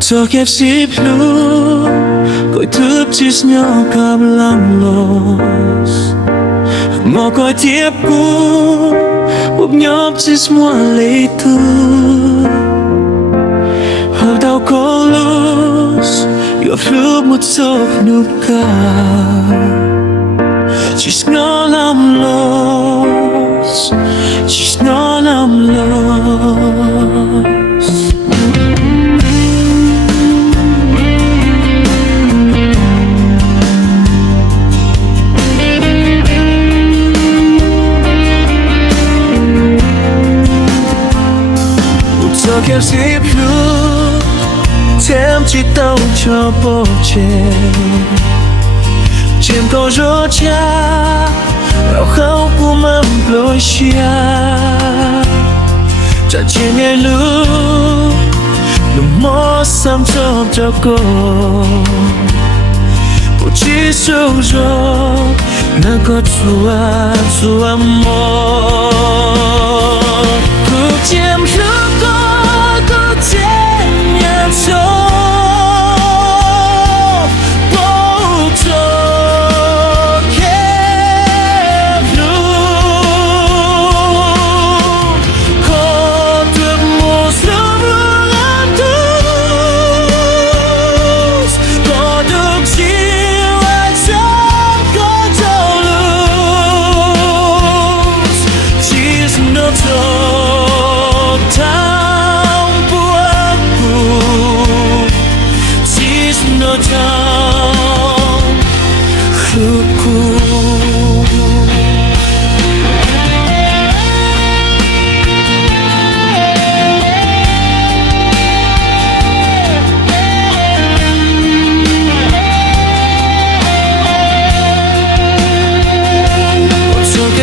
Cho kẹp ship lu coi thức chis nhau cam lăng los mò coi tiếp cu bụp nhóc chis mua lấy tu hợp đau có los gặp lúc một sốc nụ ca chis ngó làm los chis ngó làm los. Cho kẹp ship lu thêm chỉ tao cho bố chê chìm câu rô cha vào khâu của mâm lối xia chả chìm nghe lu lu mò xăm cho cô bố chỉ sâu rô nà có chua mò cuộc chìm lu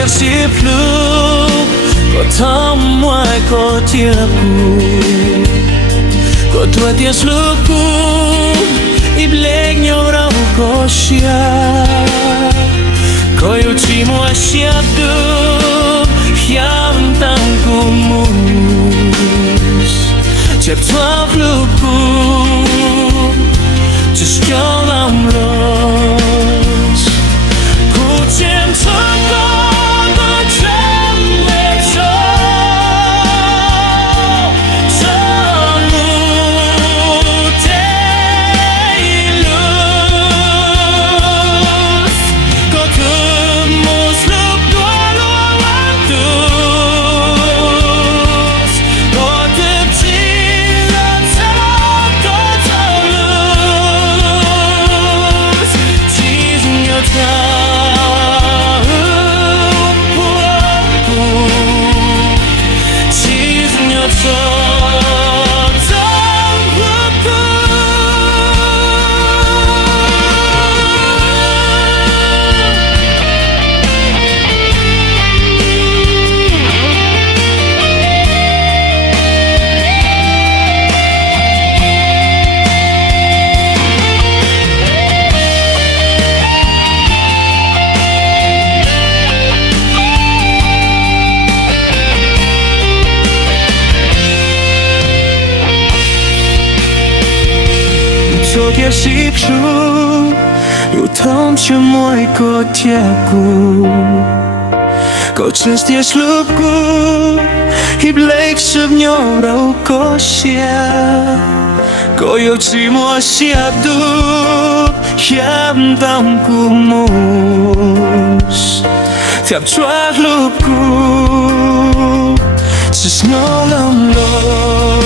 ship lu có thăm ngoài có tia cu có tua tia lu cu ít lệch nhau đâu có xia có yêu chỉ mua xia được hiam tăng cu mus chẹp thoa lu cu just cho làm los cu chém thoa cho kẹp ship lu yêu thơm chưa môi có tia cu có chân tia lúc cu hiệp lệch sớm nhau đâu có xia có yêu chỉ mua xia đúc hiam tâm cu mus thiệp choát lúc cu just ngó lầm lối